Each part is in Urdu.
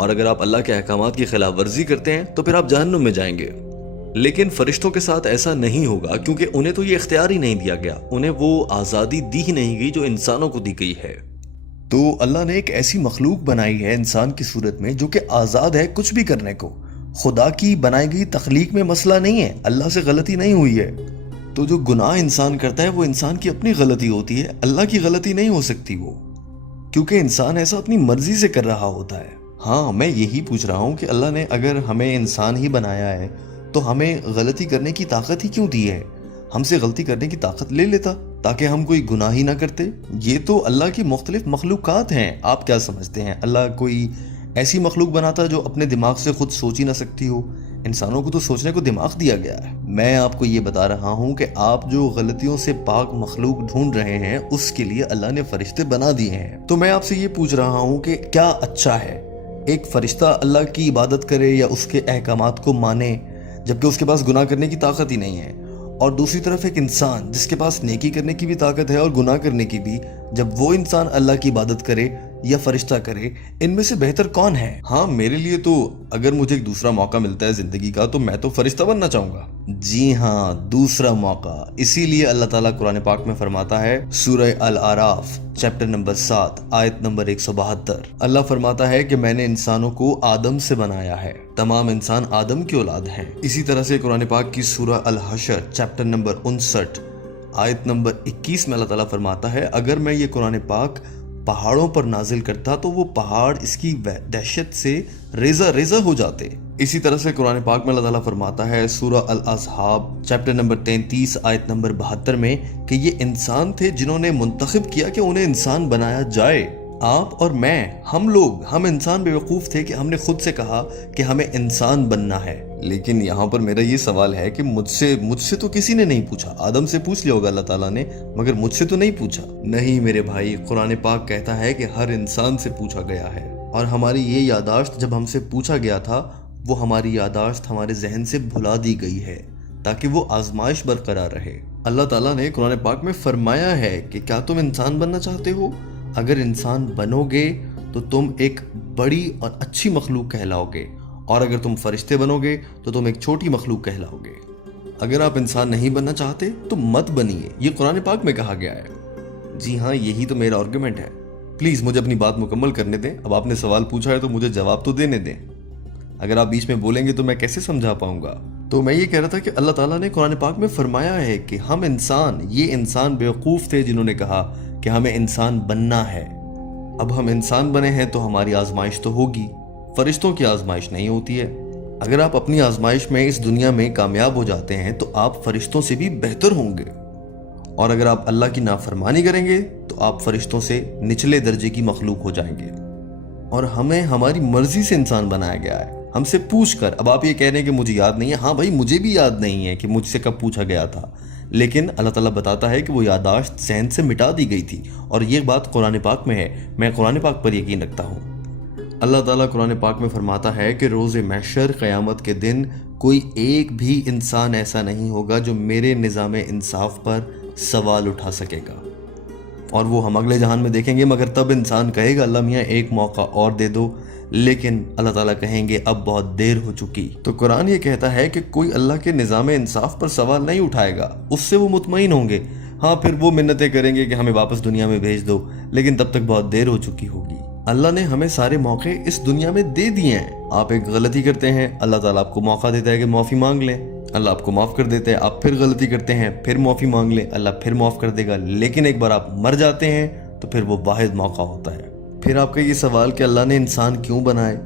اور اگر آپ اللہ کے احکامات کی خلاف ورزی کرتے ہیں تو پھر آپ جہنم میں جائیں گے۔ لیکن فرشتوں کے ساتھ ایسا نہیں ہوگا، کیونکہ انہیں تو یہ اختیار ہی نہیں دیا گیا، انہیں وہ آزادی دی ہی نہیں گئی جو انسانوں کو دی گئی ہے۔ تو اللہ نے ایک ایسی مخلوق بنائی ہے انسان کی صورت میں جو کہ آزاد ہے کچھ بھی کرنے کو۔ خدا کی بنائی گئی تخلیق میں مسئلہ نہیں ہے، اللہ سے غلطی نہیں ہوئی ہے۔ تو جو گناہ انسان کرتا ہے وہ انسان کی اپنی غلطی ہوتی ہے، اللہ کی غلطی نہیں ہو سکتی وہ، کیونکہ انسان ایسا اپنی مرضی سے کر رہا ہوتا ہے۔ ہاں، میں یہی پوچھ رہا ہوں کہ اللہ نے اگر ہمیں انسان ہی بنایا ہے تو ہمیں غلطی کرنے کی طاقت ہی کیوں دی ہے؟ ہم سے غلطی کرنے کی طاقت لے لیتا تاکہ ہم کوئی گناہ ہی نہ کرتے۔ یہ تو اللہ کی مختلف مخلوقات ہیں، آپ کیا سمجھتے ہیں اللہ کوئی ایسی مخلوق بناتا جو اپنے دماغ سے خود سوچ ہی نہ سکتی ہو؟ انسانوں کو تو سوچنے کو دماغ دیا گیا ہے۔ میں آپ کو یہ بتا رہا ہوں کہ آپ جو غلطیوں سے پاک مخلوق ڈھونڈ رہے ہیں اس کے لیے اللہ نے فرشتے بنا دیے ہیں۔ تو میں آپ سے یہ پوچھ رہا ہوں کہ کیا اچھا ہے ایک فرشتہ اللہ کی عبادت کرے یا اس کے احکامات کو مانے جبکہ اس کے پاس گناہ کرنے کی طاقت ہی نہیں ہے، اور دوسری طرف ایک انسان جس کے پاس نیکی کرنے کی بھی طاقت ہے اور گناہ کرنے کی بھی، جب وہ انسان اللہ کی عبادت کرے یا فرشتہ کرے، ان میں سے بہتر کون ہے؟ ہاں، میرے لیے تو اگر مجھے ایک دوسرا موقع ملتا ہے زندگی کا تو میں تو فرشتہ بننا چاہوں گا۔ جی ہاں، دوسرا موقع۔ اسی لیے اللہ تعالیٰ قرآن پاک میں فرماتا ہے، سورہ الاعراف چیپٹر نمبر 7 آیت نمبر 172، اللہ فرماتا ہے کہ میں نے انسانوں کو آدم سے بنایا ہے، تمام انسان آدم کی اولاد ہیں۔ اسی طرح سے قرآن پاک کی سورہ الحشر چیپٹر نمبر 59 آیت نمبر 21 میں اللہ تعالیٰ فرماتا ہے، اگر میں یہ قرآن پاک پہاڑوں پر نازل کرتا تو وہ پہاڑ اس کی دہشت سے ریزہ ریزہ ہو جاتے۔ اسی طرح سے قرآن پاک میں اللہ تعالیٰ فرماتا ہے سورہ الاصحاب چیپٹر نمبر 33 آیت نمبر 72 میں کہ یہ انسان تھے جنہوں نے منتخب کیا کہ انہیں انسان بنایا جائے۔ آپ اور میں، ہم انسان بے وقوف تھے کہ ہم نے خود سے کہا کہ ہمیں انسان بننا ہے۔ لیکن یہاں پر میرا یہ سوال ہے کہ مجھ سے تو کسی نے نہیں پوچھا۔ آدم سے پوچھ لیا ہوگا اللہ تعالیٰ نے، مگر مجھ سے تو نہیں پوچھا۔ نہیں میرے بھائی، قرآن پاک کہتا ہے کہ ہر انسان سے پوچھا گیا ہے، اور ہماری یہ یادداشت جب ہم سے پوچھا گیا تھا وہ ہماری یادداشت ہمارے ذہن سے بھلا دی گئی ہے تاکہ وہ آزمائش برقرار رہے۔ اللہ تعالیٰ نے قرآن پاک میں فرمایا ہے کہ کیا تم انسان بننا چاہتے ہو؟ اگر انسان بنو گے تو تم ایک بڑی اور اچھی مخلوق کہلاؤ گے، اور اگر تم فرشتے بنو گے تو تم ایک چھوٹی مخلوق کہلاؤ گے۔ اگر آپ انسان نہیں بننا چاہتے تو مت بنیے، یہ قرآن پاک میں کہا گیا ہے۔ جی ہاں، یہی تو میرا آرگومنٹ ہے۔ پلیز مجھے اپنی بات مکمل کرنے دیں۔ اب آپ نے سوال پوچھا ہے تو مجھے جواب تو دینے دیں۔ اگر آپ بیچ میں بولیں گے تو میں کیسے سمجھا پاؤں گا؟ تو میں یہ کہہ رہا تھا کہ اللہ تعالیٰ نے قرآن پاک میں فرمایا ہے کہ ہم یہ انسان بیوقوف تھے جنہوں نے کہا کہ ہمیں انسان بننا ہے۔ اب ہم انسان بنے ہیں تو ہماری آزمائش تو ہوگی، فرشتوں کی آزمائش نہیں ہوتی ہے۔ اگر آپ اپنی آزمائش میں اس دنیا میں کامیاب ہو جاتے ہیں تو آپ فرشتوں سے بھی بہتر ہوں گے، اور اگر آپ اللہ کی نافرمانی کریں گے تو آپ فرشتوں سے نچلے درجے کی مخلوق ہو جائیں گے۔ اور ہمیں ہماری مرضی سے انسان بنایا گیا ہے، ہم سے پوچھ کر۔ اب آپ یہ کہہ رہے ہیں کہ مجھے یاد نہیں ہے، ہاں بھائی مجھے بھی یاد نہیں ہے کہ مجھ سے کب پوچھا گیا تھا، لیکن اللہ تعالیٰ بتاتا ہے کہ وہ یادداشت ذہن سے مٹا دی گئی تھی، اور یہ بات قرآن پاک میں ہے۔ میں قرآن پاک پر یقین رکھتا ہوں۔ اللہ تعالیٰ قرآن پاک میں فرماتا ہے کہ روز محشر قیامت کے دن کوئی ایک بھی انسان ایسا نہیں ہوگا جو میرے نظام انصاف پر سوال اٹھا سکے گا، اور وہ ہم اگلے جہان میں دیکھیں گے، مگر تب انسان کہے گا اللہ میاں ایک موقع اور دے دو، لیکن اللہ تعالیٰ کہیں گے اب بہت دیر ہو چکی۔ تو قرآن یہ کہتا ہے کہ کوئی اللہ کے نظام انصاف پر سوال نہیں اٹھائے گا، اس سے وہ مطمئن ہوں گے۔ ہاں، پھر وہ منتیں کریں گے کہ ہمیں واپس دنیا میں بھیج دو، لیکن تب تک بہت دیر ہو چکی ہوگی۔ اللہ نے ہمیں سارے موقع اس دنیا میں دے دیے ہیں۔ آپ ایک غلطی کرتے ہیں، اللہ تعالیٰ آپ کو موقع دیتا ہے کہ معافی مانگ لیں، اللہ آپ کو معاف کر دیتا ہے۔ آپ پھر غلطی کرتے ہیں، پھر معافی مانگ لیں، اللہ پھر معاف کر دے گا۔ لیکن ایک بار آپ مر جاتے ہیں تو پھر وہ واحد موقع ہوتا ہے۔ پھر آپ کا یہ سوال کہ اللہ نے انسان کیوں بنائے،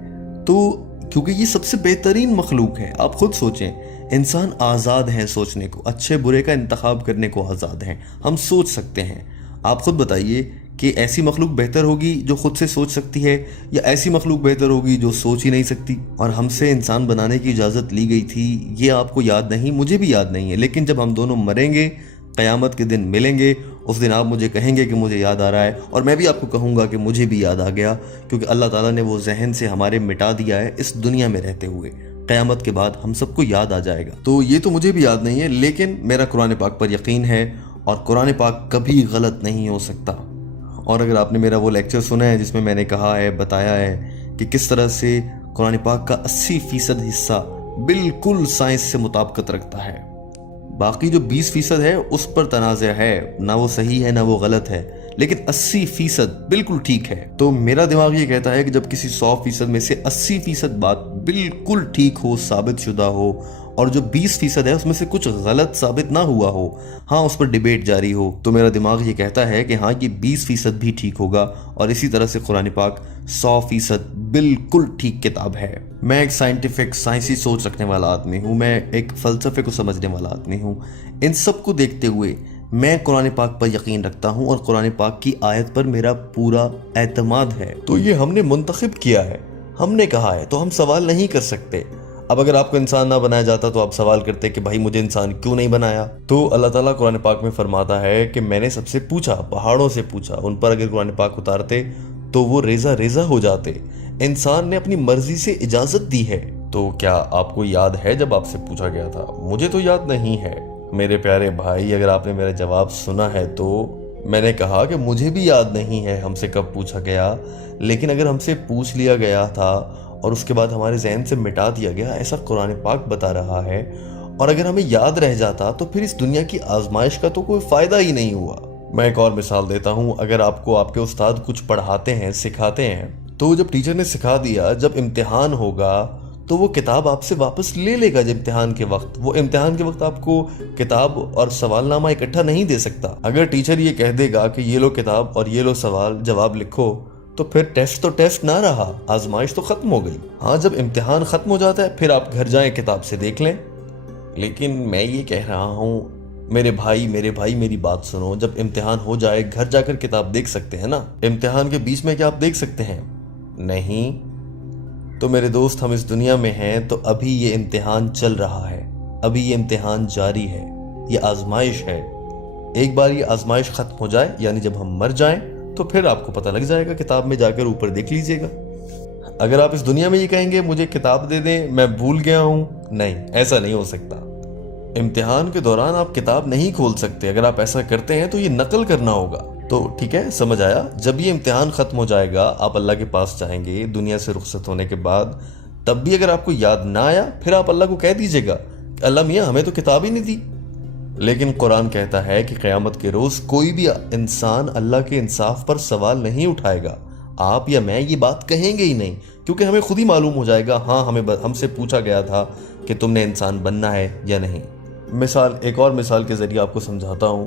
تو کیونکہ یہ سب سے بہترین مخلوق ہے۔ آپ خود سوچیں، انسان آزاد ہیں سوچنے کو، اچھے برے کا انتخاب کرنے کو آزاد ہیں، ہم سوچ سکتے ہیں۔ آپ خود بتائیے کہ ایسی مخلوق بہتر ہوگی جو خود سے سوچ سکتی ہے، یا ایسی مخلوق بہتر ہوگی جو سوچ ہی نہیں سکتی؟ اور ہم سے انسان بنانے کی اجازت لی گئی تھی، یہ آپ کو یاد نہیں، مجھے بھی یاد نہیں ہے، لیکن جب ہم دونوں مریں گے، قیامت کے دن ملیں گے، اس دن آپ مجھے کہیں گے کہ مجھے یاد آ رہا ہے، اور میں بھی آپ کو کہوں گا کہ مجھے بھی یاد آ گیا، کیونکہ اللہ تعالیٰ نے وہ ذہن سے ہمارے مٹا دیا ہے اس دنیا میں رہتے ہوئے۔ قیامت کے بعد ہم سب کو یاد آ جائے گا۔ تو یہ تو مجھے بھی یاد نہیں ہے، لیکن میرا قرآن پاک پر یقین ہے، اور قرآن پاک کبھی غلط نہیں ہو سکتا۔ اور اگر آپ نے میرا وہ لیکچر سنا ہے جس میں میں نے کہا ہے، بتایا ہے کہ کس طرح سے قرآن پاک کا 80% حصہ بالکل سائنس سے مطابقت رکھتا ہے، باقی جو 20% ہے اس پر تنازع ہے، نہ وہ صحیح ہے نہ وہ غلط ہے، لیکن 80% بالکل ٹھیک ہے۔ تو میرا دماغ یہ کہتا ہے کہ جب کسی 100% میں سے 80% بات بالکل ٹھیک ہو، ثابت شدہ ہو، اور جو 20% ہے اس میں سے کچھ غلط ثابت نہ ہوا ہو، ہاں اس پر ڈیبیٹ جاری ہو، تو میرا دماغ یہ کہتا ہے کہ ہاں یہ 20% بھی ٹھیک ہوگا، اور اسی طرح سے قرآن پاک 100% بالکل ٹھیک کتاب ہے۔ میں ایک سائنسی سوچ رکھنے والا آدمی ہوں، میں ایک فلسفے کو سمجھنے والا آدمی ہوں۔ ان سب کو دیکھتے ہوئے میں قرآن پاک پر یقین رکھتا ہوں، اور قرآن پاک کی آیت پر میرا پورا اعتماد ہے۔ تو یہ ہم نے منتخب کیا ہے، ہم نے کہا ہے، تو ہم سوال نہیں کر سکتے۔ اب اگر آپ کو انسان نہ بنایا جاتا تو آپ سوال کرتے کہ بھائی مجھے انسان کیوں نہیں بنایا؟ تو اللہ تعالیٰ قرآن پاک میں فرماتا ہے کہ میں نے سب سے پوچھا، پہاڑوں سے پوچھا، ان پر اگر قرآن پاک اتارتے تو وہ ریزہ ریزہ ہو جاتے۔ انسان نے اپنی مرضی سے اجازت دی ہے۔ تو کیا آپ کو یاد ہے جب آپ سے پوچھا گیا تھا؟ مجھے تو یاد نہیں ہے۔ میرے پیارے بھائی، اگر آپ نے میرا جواب سنا ہے تو میں نے کہا کہ مجھے بھی یاد نہیں ہے ہم سے کب پوچھا گیا، لیکن اگر ہم سے پوچھ لیا گیا تھا اور اس کے بعد ہمارے ذہن سے مٹا دیا گیا، ایسا قرآن پاک بتا رہا ہے، اور اگر ہمیں یاد رہ جاتا تو پھر اس دنیا کی آزمائش کا تو کوئی فائدہ ہی نہیں ہوا۔ میں ایک اور مثال دیتا ہوں، اگر آپ کو آپ کے استاد کچھ پڑھاتے ہیں، سکھاتے ہیں، تو جب ٹیچر نے سکھا دیا، جب امتحان ہوگا تو وہ کتاب آپ سے واپس لے لے گا۔ جب امتحان کے وقت، وہ امتحان کے وقت آپ کو کتاب اور سوال نامہ اکٹھا نہیں دے سکتا۔ اگر ٹیچر یہ کہہ دے گا کہ یہ لو کتاب اور یہ لو سوال جواب لکھو، تو پھر ٹیسٹ تو ٹیسٹ نہ رہا، آزمائش تو ختم ہو گئی۔ ہاں جب امتحان ختم ہو جاتا ہے پھر آپ گھر جائیں کتاب سے دیکھ لیں۔ لیکن میں یہ کہہ رہا ہوں میرے بھائی میری بات سنو، جب امتحان ہو جائے گھر جا کر کتاب دیکھ سکتے ہیں نا؟ امتحان کے بیچ میں کیا آپ دیکھ سکتے ہیں؟ نہیں۔ تو میرے دوست، ہم اس دنیا میں ہیں تو ابھی یہ امتحان چل رہا ہے، ابھی یہ امتحان جاری ہے، یہ آزمائش ہے۔ ایک بار یہ آزمائش ختم ہو جائے، یعنی جب ہم مر جائیں، تو پھر آپ کو پتہ لگ جائے گا، کتاب میں جا کر اوپر دیکھ لیجئے گا۔ اگر آپ اس دنیا میں یہ کہیں گے مجھے کتاب دے دیں، میں بھول گیا ہوں، نہیں، ایسا نہیں ہو سکتا۔ امتحان کے دوران آپ کتاب نہیں کھول سکتے، اگر آپ ایسا کرتے ہیں تو یہ نقل کرنا ہوگا۔ تو ٹھیک ہے، سمجھ آیا؟ جب یہ امتحان ختم ہو جائے گا، آپ اللہ کے پاس جائیں گے دنیا سے رخصت ہونے کے بعد، تب بھی اگر آپ کو یاد نہ آیا، پھر آپ اللہ کو کہہ دیجئے گا کہ اللہ میاں ہمیں تو کتاب ہی نہیں دی۔ لیکن قرآن کہتا ہے کہ قیامت کے روز کوئی بھی انسان اللہ کے انصاف پر سوال نہیں اٹھائے گا۔ آپ یا میں یہ بات کہیں گے ہی نہیں، کیونکہ ہمیں خود ہی معلوم ہو جائے گا ہاں ہم سے پوچھا گیا تھا کہ تم نے انسان بننا ہے یا نہیں۔ ایک اور مثال کے ذریعے آپ کو سمجھاتا ہوں۔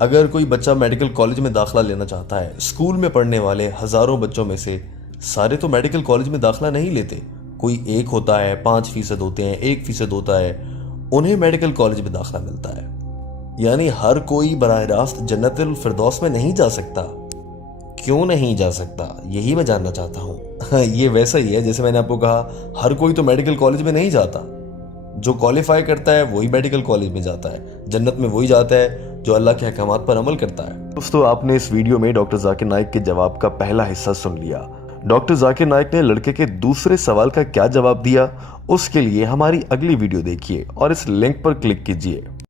اگر کوئی بچہ میڈیکل کالج میں داخلہ لینا چاہتا ہے، اسکول میں پڑھنے والے ہزاروں بچوں میں سے سارے تو میڈیکل کالج میں داخلہ نہیں لیتے، کوئی 1 ہوتا ہے، 5% ہوتے ہیں، 1% ہوتا ہے، انہیں میڈیکل کالج میں داخلہ ملتا ہے۔ یعنی ہر کوئی براہ راست جنت الفردوس میں نہیں جا سکتا۔ کیوں نہیں جا سکتا؟ یہی میں جاننا چاہتا ہوں۔ یہ ویسا ہی ہے جیسے میں نے آپ کو کہا ہر کوئی تو میڈیکل کالج میں نہیں جاتا، جو کوالیفائی کرتا ہے وہی میڈیکل کالج میں جاتا ہے، جنت میں وہی جاتا ہے جو اللہ کے احکامات پر عمل کرتا ہے۔ دوستو، آپ نے اس ویڈیو میں ڈاکٹر ذاکر نائک کے جواب کا پہلا حصہ سن لیا۔ ڈاکٹر ذاکر نائک نے لڑکے کے دوسرے سوال کا کیا جواب دیا، اس کے لیے ہماری اگلی ویڈیو دیکھیے اور اس لنک پر کلک کیجیے۔